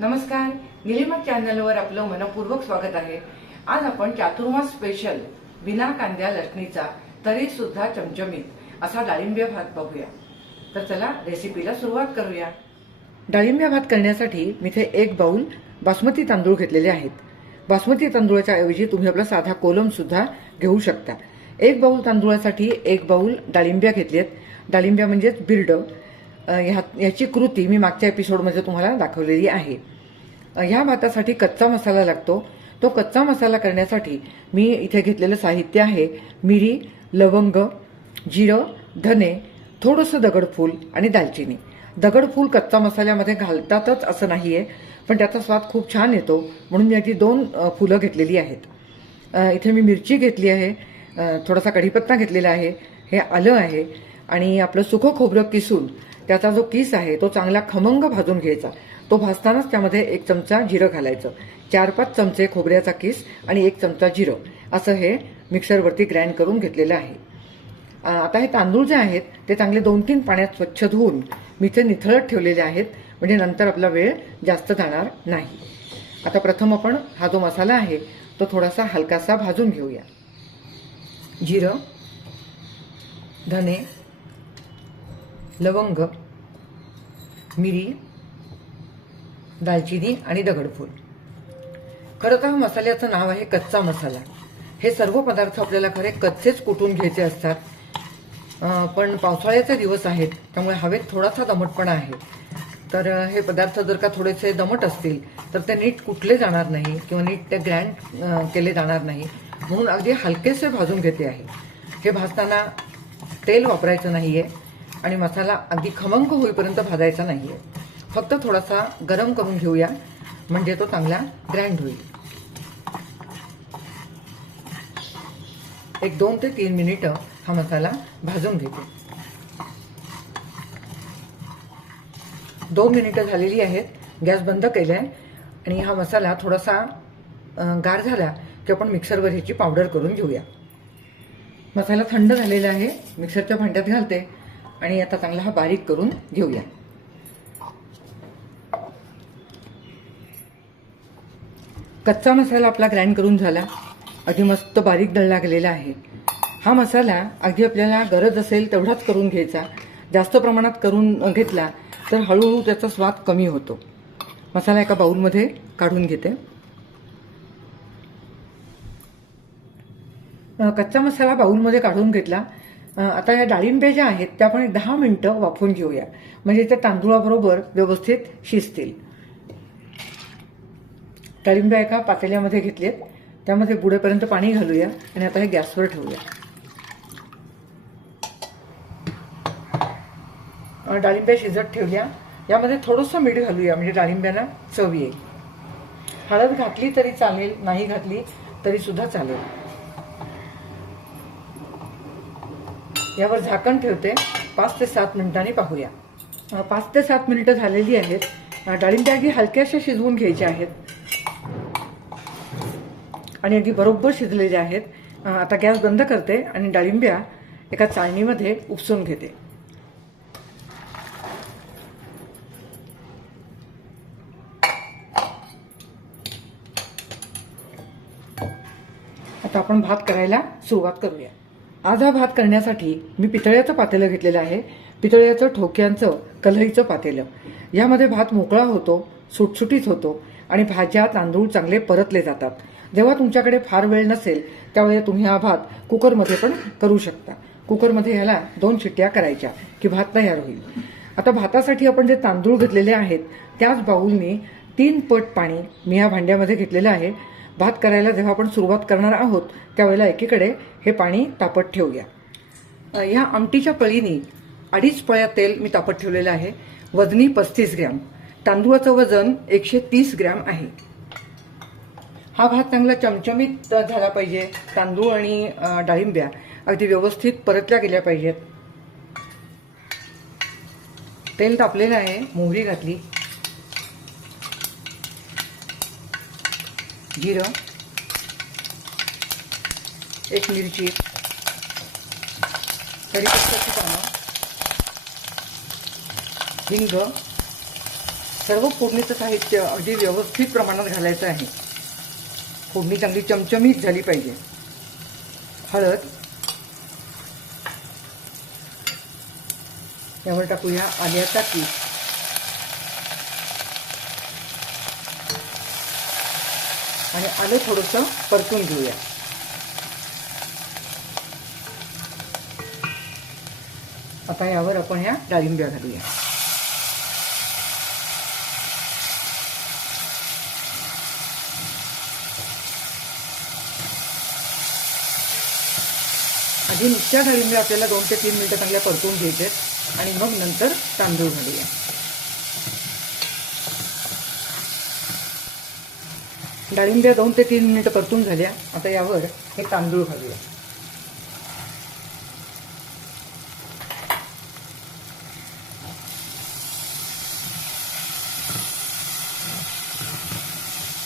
नमस्कार निलिमा चॅनलवर आपलं मनपूर्वक स्वागत आहे. आज आपण चातुर्मास स्पेशल बिना कांद्या लसणीचा तरी सुद्धा चमचमीत असा डाळिंब्या भात बघूया. तर चला रेसिपीला सुरुवात करूया. डाळिंब्या भात करण्यासाठी मी ते एक बाउल बासमती तांदूळ घेतलेले आहेत. बासमती तांदूळाच्या ऐवजी तुम्ही आपला साधा कोलम सुद्धा घेऊ शकता. एक बाउल तांदूळासाठी एक बाउल डाळिंब्या घेतलेत. डाळिंब्या म्हणजेच बिर्ड. ह्या- याची कृती मी मागच्या एपिसोडमध्ये तुम्हाला दाखवलेली आहे. ह्या भातासाठी कच्चा मसाला लागतो. तो कच्चा मसाला करण्यासाठी मी इथे घेतलेलं साहित्य आहे. मिरी लवंग जिरं धने थोडंसं दगडफूल आणि दालचिनी. दगडफूल कच्चा मसाल्यामध्ये घालतातच असं नाही आहे पण त्याचा स्वाद खूप छान येतो म्हणून मी याची दोन फुलं घेतलेली आहेत. इथे मी मिरची घेतली आहे. थोडासा कढीपत्ता घेतलेला आहे. हे आलं आहे आणि आपलं सुखं खोबरं किसून त्याचा जो किस आहे तो चांगला खमंग भाजून घ्यायचा. तो भाजतानाच त्यामध्ये एक चमचा जिरं घालायचं. चार पाच चमचे खोबऱ्याचा किस आणि एक चमचा जिरं. असं हे मिक्सरवरती ग्राइंड करून घेतलेलं आहे. आता हे तांदूळ जे आहेत ते चांगले दोन तीन पाण्यात स्वच्छ धुवून मी ते निथळत ठेवलेले आहेत म्हणजे नंतर आपला वेळ जास्त जाणार नाही. आता प्रथम आपण हा जो मसाला आहे तो थोडासा हलकासा भाजून घेऊया. जिरं धने लवंग मिरी दालचिनी आणि दगडफूल. खरं तर मसाल्याचं नाव आहे कच्चा मसाला. हे सर्व पदार्थ आपल्याला खरे कच्चेच कुटून घ्यायचे असतात. पण पावसाळ्याचे दिवस आहेत त्यामुळे हवेत थोडासा दमटपणा आहे. तर हे पदार्थ जर का थोडेसे दमट असतील तर ते नीट कुटले जाणार नाही किंवा नीट ते ग्रँड केले जाणार नाही म्हणून अगदी हलकेसे भाजून घेते आहे. हे भाजताना तेल वापरायचं नाही आहे आणि मसाला अगदी खमंग होईपर्यंत भाजायचा नाही आहे फक्त थोडासा गरम करून घेऊया. म्हणजे तो चांगला ग्रँड होईल. एक दोन ते तीन मिनिटं हा मसाला भाजून घेते. दोन मिनिटं झालेली आहेत. गॅस बंद केलाय. आणि हा मसाला थोडासा गार झाला की आपण मिक्सरवर ह्याची पावडर करून घेऊया. मसाला थंड झालेला आहे. मिक्सरच्या भांड्यात घालते. आणि आता चांगला हा बारीक करून घेऊया. कच्चा मसाला आपला ग्राइंड करून झाला. अगदी मस्त बारीक दळला गेलेला आहे. हा मसाला अगदी आपल्याला गरज असेल तेवढाच करून घ्यायचा. जास्त प्रमाणात करून घेतला तर हळूहळू त्याचा स्वाद कमी होतो. मसाला एका बाउलमध्ये काढून घेते. कच्चा मसाला बाउलमध्ये काढून घेतला आता या डाळिंब्या ज्या आहेत त्या आपण एक दहा मिनटं वाफवून घेऊया. म्हणजे त्या तांदूळाबरोबर व्यवस्थित शिजतील. डाळिंब्या एका पातेल्यामध्ये घेतलेत. त्यामध्ये बुडेपर्यंत पाणी घालूया आणि आता हे गॅसवर ठेवूया. डाळिंब्या शिजत ठेवल्या. यामध्ये थोडंसं मीठ घालूया म्हणजे डाळिंब्याला चव येईल. हळद घातली तरी चालेल नाही घातली तरी सुद्धा चालेल. यावर झाकण ठेवते. पाच ते सात मिनिटांनी पाहूया. पाच ते सात मिनिटं झालेली आहेत. डाळिंब्या अगदी हलक्याशा शिजवून घ्यायच्या आहेत. आणि अगदी बरोबर शिजलेल्या आहेत. आता गॅस बंद करते आणि डाळिंब्या एका चाळणीमध्ये उपसून घेते. आता आपण भात करायला सुरुवात करूया. आज हा भात करण्यासाठी मी पितळ्याचं पातेलं घेतलेलं आहे. पितळ्याचं ठोक्यांचं कलईचं पातेलं. यामध्ये भात मोकळा होतो सुटसुटीत होतो आणि भाज्या तांदूळ चांगले परतले जातात. जेव्हा तुमच्याकडे फार वेळ नसेल त्यावेळेला तुम्ही हा भात कुकरमध्ये पण करू शकता. कुकरमध्ये ह्याला दोन शिट्ट्या करायच्या की भात तयार होईल. आता भातासाठी आपण जे तांदूळ घेतलेले आहेत त्याच बाऊलनी तीन पट पाणी मी या भांड्यामध्ये घेतलेलं आहे. भात करायला जेव्हा आपण सुरुवात करणार आहोत त्यावेळेला एकीकडे हे पाणी तापत ठेवूया. ह्या आमटीच्या पळीनी अडीच पळ्या तेल मी तापत ठेवलेलं आहे. वजनी पस्तीस ग्रॅम. तांदूळाचं वजन एकशे तीस ग्रॅम आहे. हा भात चांगला चमचमीत झाला पाहिजे. तांदूळ आणि डाळिंब्या अगदी व्यवस्थित परतल्या गेल्या पाहिजेत. तेल तापलेलं आहे. मोहरी घातली. जिरं एक मिरची कढीपत्त्याची पानं हिंग सर्व फोडणीचं साहित्य अगदी व्यवस्थित प्रमाणात घालायचं आहे. फोडणी चांगली चमचमीत झाली पाहिजे. हळद यावर टाकूया आल्याचा पीठ आणि आलं थोडंसं परतून घेऊया. आता यावर आपण ह्या डाळिंब्या घालूया. आधी नुसत्या डाळिंब्या आपल्याला दोन ते तीन मिनिटं चांगल्या परतून घ्यायचे आणि मग नंतर तांदूळ घालूया. डाळिंब्या दोन ते तीन मिनिटं परतून झाल्या. आता यावर हे तांदूळ घालूया.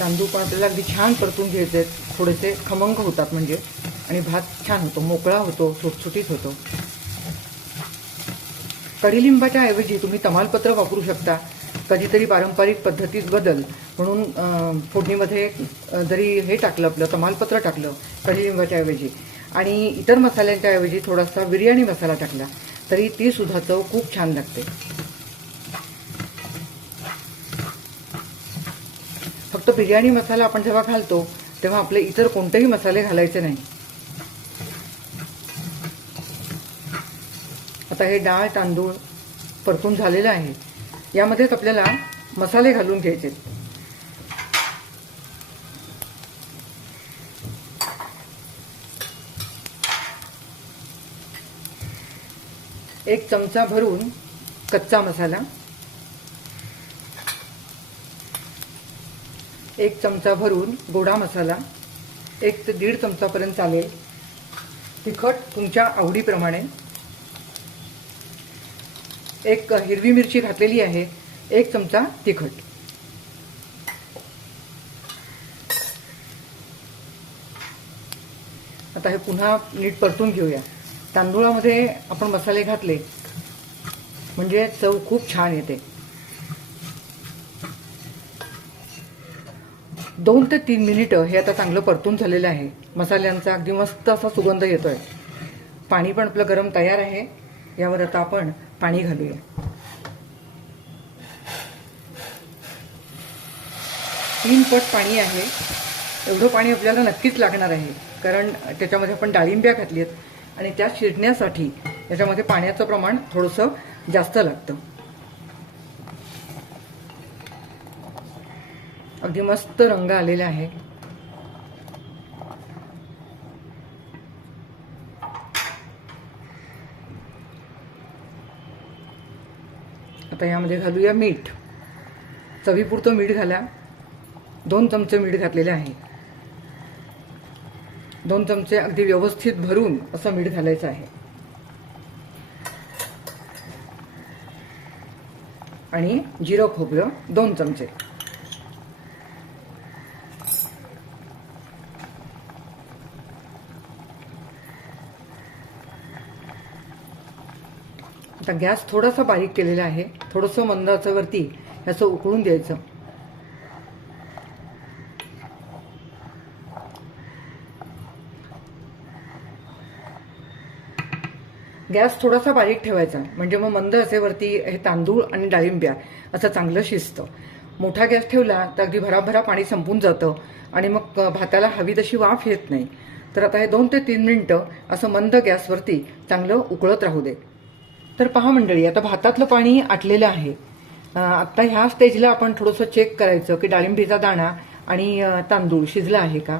तांदूळ पण आपल्याला अगदी छान परतून घ्यायचे आहेत. थोडेसे खमंग होतात म्हणजे. आणि भात छान होतो. मोकळा होतो. सुटसुटीत होतो. कडीलिंबाच्या ऐवजी तुम्ही तमालपत्र वापरू शकता. कधीतरी पारंपरिक पद्धतीत बदल. म्हणून फोडणीमध्ये जरी हे टाकलं आपलं तमालपत्र टाकलं कडीलिंबाच्या ऐवजी आणि इतर मसाल्यांच्या ऐवजी थोडासा बिर्याणी मसाला टाकला तरी ती सुद्धा चव खूप छान लागते. फक्त बिर्याणी मसाला आपण जेव्हा घालतो तेव्हा आपले इतर कोणतेही मसाले घालायचे नाही. आता हे डाळ तांदूळ परतून झालेलं आहे. यामध्येच आपल्याला मसाले घालून घ्यायचे एक चमचा भरून कच्चा मसाला. एक चमचा भरून गोडा मसाला. एक ते दीड चमचापर्यंत चालेल. तिखट तुमच्या आवडीप्रमाणे. एक हिरवी मिरची घातलेली आहे. एक चमचा तिखट. आता हे पुन्हा नीट परतून घेऊया. तांदूळामध्ये आपण मसाले घातले म्हणजे चव खूप छान येते. दोन ते तीन मिनिटं हे आता चांगलं परतून झालेलं आहे. मसाल्यांचा अगदी मस्त असा सुगंध येतोय. पाणी पण आपलं गरम तयार आहे. यावर आता आपण पाणी घालूया. तीन पट पाणी आहे. एवढं पाणी आपल्याला नक्कीच लागणार आहे. कारण त्याच्यामध्ये आपण डाळिंब्या घातली आहेत. आणि त्या शिरण्यासाठी याच्यामध्ये पाण्याचं प्रमाण थोडंसं जास्त लागतं. अगदी मस्त रंग आलेला आहे. आता यामध्ये घालूया मीठ. चवीपुरतं मीठ घाला. दोन चमचे मीठ घातलेले आहे. दोन चमचे अगदी व्यवस्थित भरून असं मीठ घालायचं आहे. आणि जिरं खोबरं दोन चमचे. आता गॅस थोडासा बारीक केलेला आहे. थोडंसं मंदाचं वरती ह्याचं उकळून द्यायचं. गॅस थोडासा बारीक ठेवायचा. म्हणजे मग मंद आचेवरती हे तांदूळ आणि डाळिंब्या असं चांगलं शिजतं. मोठा गॅस ठेवला तर अगदी भराभरा पाणी संपून जातं आणि मग भाताला हवी तशी वाफ येत नाही. तर आता हे दोन ते तीन मिनटं असं मंद गॅसवरती चांगलं उकळत राहू दे. तर पहा मंडळी आता भातातलं पाणी आटलेलं आहे. आत्ता ह्या स्टेजला आपण थोडंसं चेक करायचं की डाळिंबीचा दाणा आणि तांदूळ शिजला आहे का?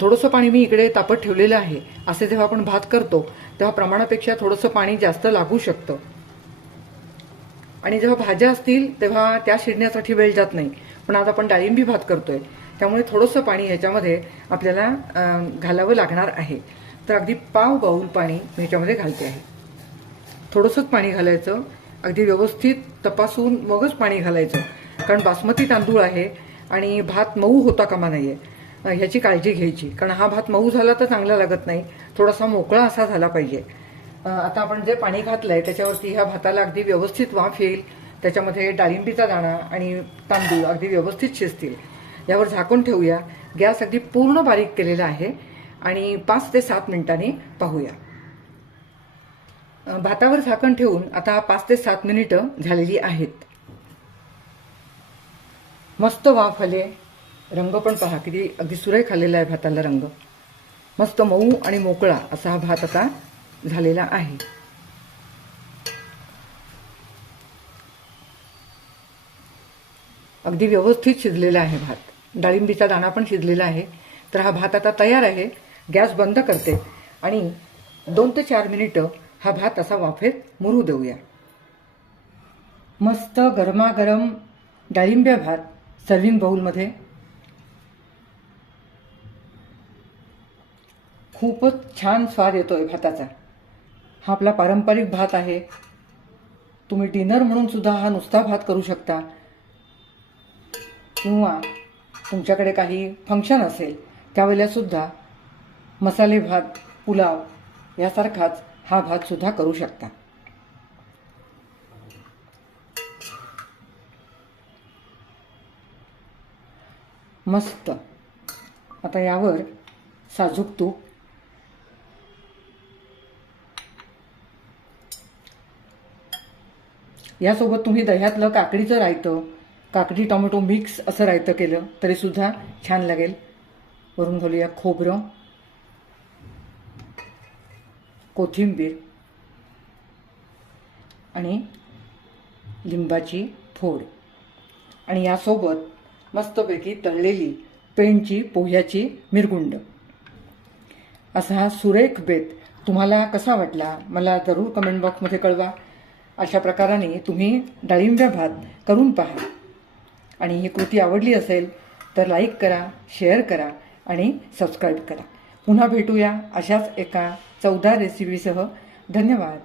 थोडंसं पाणी मी इकडे तापत ठेवलेलं आहे. असे जेव्हा आपण भात करतो तेव्हा प्रमाणापेक्षा थोडंसं पाणी जास्त लागू शकतं. आणि जेव्हा भाज्या असतील तेव्हा त्या शिजण्यासाठी वेळ जात नाही. पण आज आपण डाळिंबी भात करतोय. त्यामुळे थोडंसं पाणी ह्याच्यामध्ये आपल्याला घालावं लागणार आहे. तर अगदी पाव बाऊल पाणी मी ह्याच्यामध्ये घालते आहे. थोडंसंच पाणी घालायचं. अगदी व्यवस्थित तपासून मगच पाणी घालायचं. कारण बासमती तांदूळ आहे आणि भात मऊ होता कामा नाही आहे ह्याची काळजी घ्यायची. कारण हा भात मऊ झाला तर चांगला लागत नाही. थोडासा मोकळा असा झाला पाहिजे. आता आपण जे पाणी घातलंय त्याच्यावरती ह्या भाताला अगदी व्यवस्थित वाफ येईल. त्याच्यामध्ये डाळिंबीचा दाणा आणि तांदूळ अगदी व्यवस्थित शिजतील. यावर झाकून ठेवूया. गॅस अगदी पूर्ण बारीक केलेला आहे. आणि पाच ते सात मिनिटांनी पाहूया. भातावर झाकण ठेवून आता पाच ते सात मिनिटं झालेली आहेत. मस्त वाफ आले. रंग पण पहा किती अगदी सुरेख आलेला आहे भाताला रंग. मस्त मऊ आणि मोकळा असा हा भात आता झालेला आहे. अगदी व्यवस्थित शिजलेला आहे भात. डाळिंबीचा दाणा पण शिजलेला आहे. तर हा भात आता तयार आहे. गॅस बंद करते. आणि दोन ते चार मिनिटं हा भात असा वाफेत मुरू देऊया. मस्त गरमागरम डाळिंब्या भात सर्विंग बाऊलमध्ये खूपच छान स्वाद येतोय भाताचा. हा आपला पारंपरिक भात आहे. तुम्ही डिनर म्हणून सुद्धा हा नुसता भात करू शकता. किंवा तुमच्याकडे काही फंक्शन असेल त्यावेळेलासुद्धा मसाले भात पुलाव यासारखाच हा भात सुद्धा करू शकता. मस्त. आता यावर साजूक तूप यासोबत तुम्ही दह्यातलं काकडीचं रायतं काकडी टोमॅटो मिक्स असं रायतं केलं तरीसुद्धा छान लागेल. वरून घालूया खोबरं कोथिंबीर आणि लिंबाची फोड. आणि यासोबत मस्तपैकी तळलेली पेंडची पोह्याची मिरगुंड. असा हा सुरेख बेत तुम्हाला कसा वाटला मला जरूर कमेंट बॉक्समध्ये कळवा. अशा प्रकाराने तुम्ही डाळिंब्या भात करून पहा. आणि ही कृती आवडली असेल तर लाईक करा शेअर करा आणि सबस्क्राईब करा. पुन्हा भेटूया अशाच एका चौदा रेसिपीसह धन्यवाद.